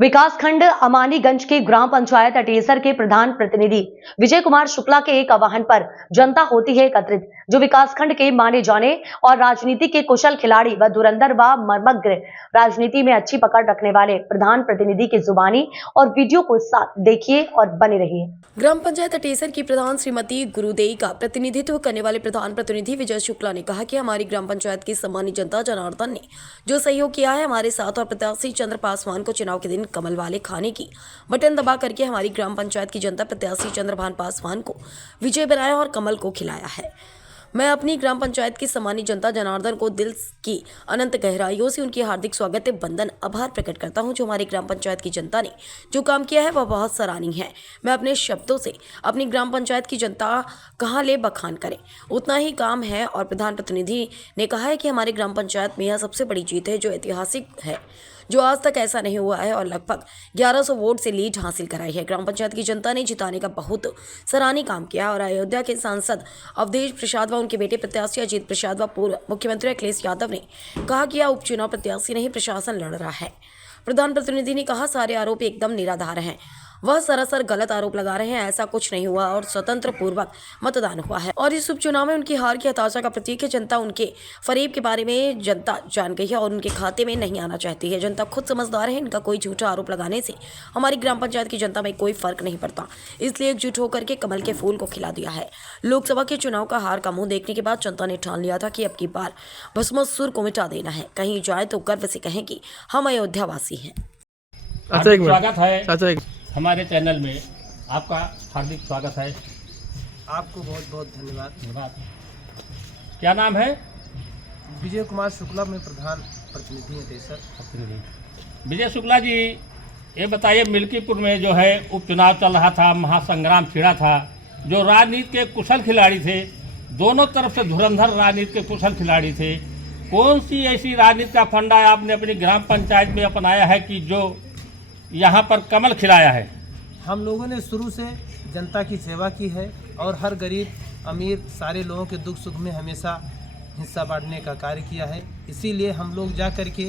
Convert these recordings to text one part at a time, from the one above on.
विकासखंड अमानीगंज के ग्राम पंचायत अटेसर के प्रधान प्रतिनिधि विजय कुमार शुक्ला के एक आह्वान पर जनता होती है एकत्रित। जो विकासखंड के माने जाने और राजनीति के कुशल खिलाड़ी व धुरंधर व मर्मज्ञ, राजनीति में अच्छी पकड़ रखने वाले प्रधान प्रतिनिधि की जुबानी और वीडियो को साथ देखिए और बने रहिए। ग्राम पंचायत अटेसर की प्रधान श्रीमती गुरुदेई का प्रतिनिधित्व करने वाले प्रधान प्रतिनिधि विजय शुक्ला ने कहा कि हमारी ग्राम पंचायत की सम्मानित जनता जनार्दन ने जो सहयोग किया है हमारे साथ, और प्रत्याशी चंद्र पासवान को चुनाव के दिन कमल वाले खाने की बटन दबा करके हमारी ग्राम पंचायत की जनता प्रत्याशी चंद्रभान पासवान को विजय बनाया और कमल को खिलाया है। मैं अपनी ग्राम पंचायत की सम्मानित जनता जनार्दन को दिल की अनंत गहराइयों से उनकी हार्दिक स्वागत वंदन आभार प्रकट करता हूं। जो हमारी ग्राम पंचायत की जनता ने जो काम किया है वह बहुत सराहनीय है। मैं अपने शब्दों से अपनी ग्राम पंचायत की जनता कहाँ ले बखान करें, उतना ही काम है। और प्रधान प्रतिनिधि ने कहा है कि हमारी ग्राम पंचायत में यह सबसे बड़ी जीत है जो ऐतिहासिक है, जो आज तक ऐसा नहीं हुआ है, और लगभग 1100 वोट से लीड हासिल कराई है। ग्राम पंचायत की जनता ने जिताने का बहुत सराहनीय काम किया। और अयोध्या के सांसद अवधेश प्रसाद व उनके बेटे प्रत्याशी अजीत प्रसाद व पूर्व मुख्यमंत्री अखिलेश यादव ने कहा कि यह उपचुनाव प्रत्याशी नहीं प्रशासन लड़ रहा है। प्रधान प्रतिनिधि ने कहा सारे आरोप एकदम निराधार हैं, वह सरासर गलत आरोप लगा रहे हैं। ऐसा कुछ नहीं हुआ और स्वतंत्र पूर्वक मतदान हुआ है, और इस उपचुनाव में उनकी हार की हताशा का प्रतीक है। जनता उनके फरेब के बारे में जनता जान गई है और उनके खाते में नहीं आना चाहती है। जनता खुद समझदार है, इनका कोई झूठा आरोप लगाने से हमारी ग्राम पंचायत की जनता में कोई फर्क नहीं पड़ता, इसलिए एकजुट होकर के कमल के फूल को खिला दिया है। लोकसभा के चुनाव का हार का मुंह देखने के बाद जनता ने ठान लिया था कि अब की बार भस्मासुर को मिटा देना है। कहीं जाए तो गर्व से कहें कि हम अयोध्यावासी हैं। स्वागत है हमारे चैनल में, आपका हार्दिक स्वागत है। आपको बहुत बहुत धन्यवाद। क्या नाम है? विजय कुमार शुक्ला में प्रधान प्रतिनिधि अटेसर। विजय शुक्ला जी, ये बताइए, मिल्कीपुर में जो है उपचुनाव चल रहा था, महासंग्राम छिड़ा था, जो राजनीति के कुशल खिलाड़ी थे, दोनों तरफ से धुरंधर राजनीति के कुशल खिलाड़ी थे, कौन सी ऐसी राजनीति का फंडा आपने अपनी ग्राम पंचायत में अपनाया है कि जो यहाँ पर कमल खिलाया है? हम लोगों ने शुरू से जनता की सेवा की है और हर गरीब अमीर सारे लोगों के दुख सुख में हमेशा हिस्सा बांटने का कार्य किया है। इसीलिए हम लोग जा कर के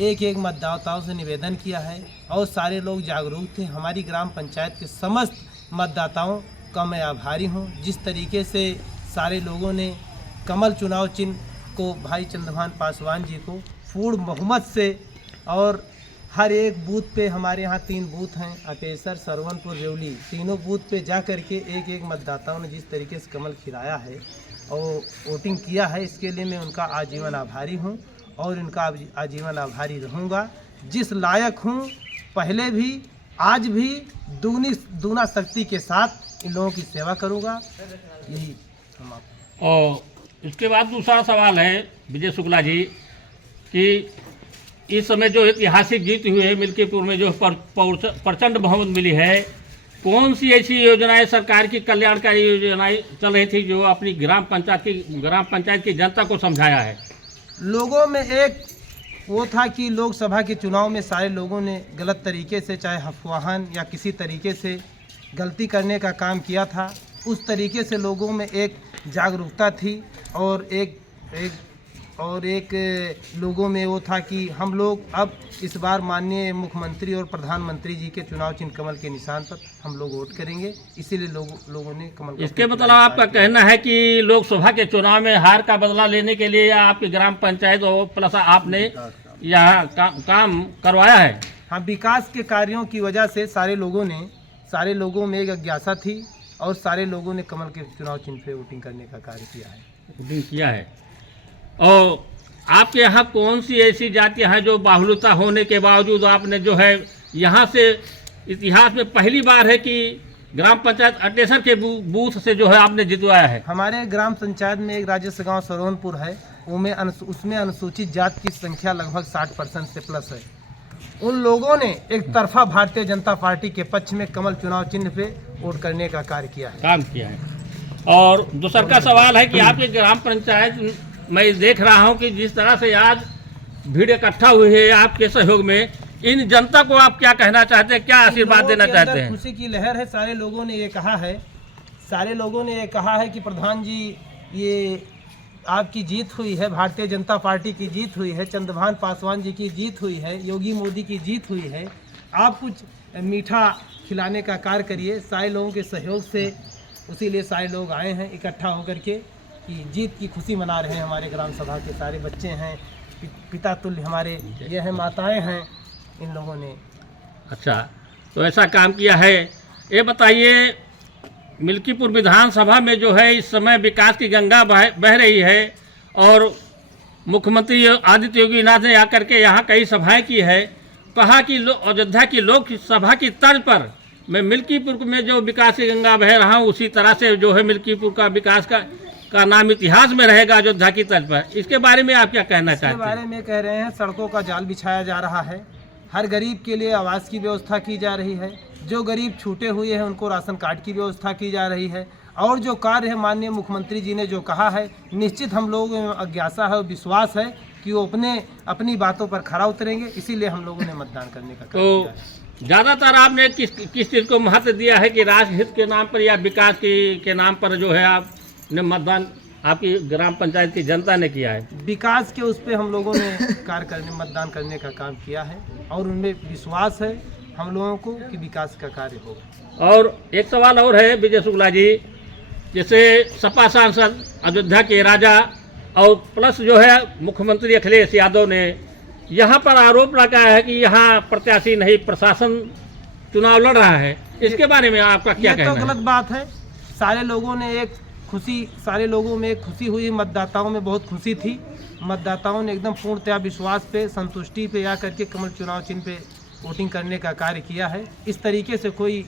एक एक मतदाताओं से निवेदन किया है और सारे लोग जागरूक थे। हमारी ग्राम पंचायत के समस्त मतदाताओं का मैं आभारी हूँ। जिस तरीके से सारे लोगों ने कमल चुनाव चिन्ह को भाई चंद्रभान पासवान जी को पूर्ण बहुमत से, और हर एक बूथ पे हमारे यहाँ 3 बूथ हैं, अटेसर, सरवनपुर, रेवली, तीनों बूथ पे जा कर के एक एक मतदाताओं ने जिस तरीके से कमल खिलाया है और वोटिंग किया है, इसके लिए मैं उनका आजीवन आभारी हूँ और उनका आजीवन आभारी रहूँगा। जिस लायक हूँ, पहले भी आज भी दूना शक्ति के साथ इन लोगों की सेवा करूँगा। यही हम आपको। और इसके बाद दूसरा सवाल है विजय शुक्ला जी कि इस समय जो ऐतिहासिक जीत हुई है मिल्कीपुर में, जो प्रचंड बहुमत मिली है, कौन सी ऐसी योजनाएं सरकार की कल्याणकारी योजनाएं चल रही थी जो अपनी ग्राम पंचायत की जनता को समझाया है? लोगों में एक वो था कि लोकसभा के चुनाव में सारे लोगों ने गलत तरीके से, चाहे अफवाहन या किसी तरीके से गलती करने का काम किया था। उस तरीके से लोगों में एक जागरूकता थी और एक लोगों में वो था कि हम लोग अब इस बार माननीय मुख्यमंत्री और प्रधानमंत्री जी के चुनाव चिन्ह कमल के निशान पर हम लोग वोट करेंगे। इसीलिए लोगों ने कमल। इसके मतलब आपका कहना है कि लोकसभा के चुनाव में हार का बदला लेने के लिए आपकी ग्राम पंचायत और प्लस आपने यहाँ काम करवाया है? हाँ, विकास के कार्यों की वजह से सारे लोगों में एक अज्ञासा थी और सारे लोगों ने कमल के चुनाव चिन्ह पे वोटिंग करने का कार्य किया है। और आपके यहाँ कौन सी ऐसी जातियाँ हैं जो बाहुल्यता होने के बावजूद आपने जो है यहाँ से इतिहास में पहली बार है कि ग्राम पंचायत अटेसर के बूथ से जो है आपने जितवाया है? हमारे ग्राम पंचायत में एक राजस्व गाँव सरवनपुर है, उसमें अनुसूचित जाति की संख्या लगभग 60% से प्लस है। उन लोगों ने एक तरफा भारतीय जनता पार्टी के पक्ष में कमल चुनाव चिन्ह पे वोट करने का काम किया है। और दूसरा का सवाल है कि आपके ग्राम पंचायत, मैं देख रहा हूं कि जिस तरह से आज भीड़ इकट्ठा हुई है आपके सहयोग में, इन जनता को आप क्या कहना चाहते हैं, क्या आशीर्वाद देना चाहते हैं? खुशी की लहर है। सारे लोगों ने ये कहा है कि प्रधान जी, ये आपकी जीत हुई है, भारतीय जनता पार्टी की जीत हुई है, चंद्रभान पासवान जी की जीत हुई है, योगी मोदी की जीत हुई है। आप कुछ मीठा खिलाने का कार्य करिए सारे लोगों के सहयोग से। उसीलिए सारे लोग आए हैं इकट्ठा होकर के कि जीत की खुशी मना रहे हैं। हमारे ग्राम सभा के सारे बच्चे हैं, पिता तुल्य हमारे ये हैं, माताएं हैं, इन लोगों ने। अच्छा, तो ऐसा काम किया है। ये बताइए, मिल्कीपुर विधानसभा में जो है इस समय विकास की गंगा बह रही है और मुख्यमंत्री आदित्य योगी नाथ ने आकर के यहाँ कई सभाएं की है। कहा कि अयोध्या की लोकसभा की तर्ज पर मैं मिल्कीपुर में जो विकास की गंगा बह रहा हूँ उसी तरह से जो है मिल्कीपुर का विकास का नाम इतिहास में रहेगा अयोध्या की तर्ज पर। इसके बारे में आप क्या कहना चाहते हैं? इसके बारे में कह रहे हैं, सड़कों का जाल बिछाया जा रहा है, हर गरीब के लिए आवास की व्यवस्था की जा रही है, जो गरीब छूटे हुए हैं उनको राशन कार्ड की व्यवस्था की जा रही है, और जो कार्य है माननीय मुख्यमंत्री जी ने जो कहा है, निश्चित हम लोगों में अज्ञासा है और विश्वास है कि वो अपनी बातों पर खरा उतरेंगे। इसीलिए हम लोगों ने मतदान करने का कार्य किया है। ज़्यादातर आपने किस चीज़ को महत्व दिया है कि राष्ट्रहित के नाम पर या विकास के नाम पर जो है आपने मतदान आपकी ग्राम पंचायत की जनता ने किया है? विकास के उस पर हम लोगों ने मतदान करने का काम किया है और उनमें विश्वास है हम लोगों को कि विकास का कार्य होगा। और एक सवाल और है विजय शुक्ला जी, जैसे सपा सांसद अयोध्या के राजा और प्लस जो है मुख्यमंत्री अखिलेश यादव ने यहाँ पर आरोप लगाया है कि यहाँ प्रत्याशी नहीं प्रशासन चुनाव लड़ रहा है। इसके बारे में आपका क्या कहना है? ये तो गलत बात है। सारे लोगों में एक खुशी हुई, मतदाताओं में बहुत खुशी थी। मतदाताओं ने एकदम पूर्णतया विश्वास पे, संतुष्टि पे या करके कमल चुनाव चिन्ह पे वोटिंग करने का कार्य किया है। इस तरीके से कोई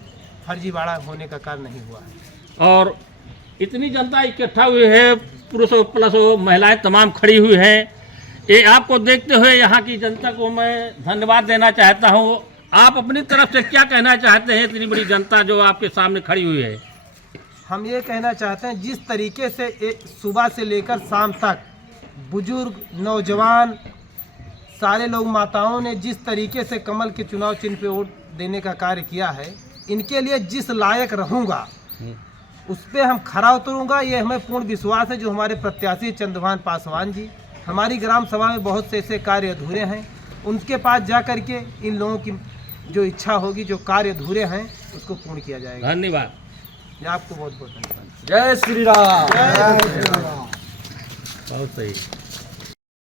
फर्जीवाड़ा होने का कार्य नहीं हुआ है। और इतनी जनता इकट्ठा हुई है, पुरुष प्लस महिलाएं तमाम खड़ी हुई हैं। ये आपको देखते हुए यहाँ की जनता को मैं धन्यवाद देना चाहता हूँ। आप अपनी तरफ से क्या कहना चाहते हैं इतनी बड़ी जनता जो आपके सामने खड़ी हुई है? हम ये कहना चाहते हैं, जिस तरीके से सुबह से लेकर शाम तक बुजुर्ग, नौजवान, सारे लोग, माताओं ने जिस तरीके से कमल के चुनाव चिन्ह पे वोट देने का कार्य किया है, इनके लिए जिस लायक रहूँगा उस पर हम खरा उतरूँगा। ये हमें पूर्ण विश्वास है। जो हमारे प्रत्याशी चंद्रभान पासवान जी, हमारी ग्राम सभा में बहुत से ऐसे कार्य अधूरे हैं, उनके पास जा करके इन लोगों की जो इच्छा होगी, जो कार्य अधूरे हैं, उसको पूर्ण किया जाएगा। धन्यवाद। आपको बहुत बहुत धन्यवाद। जय श्री राम। बहुत सही।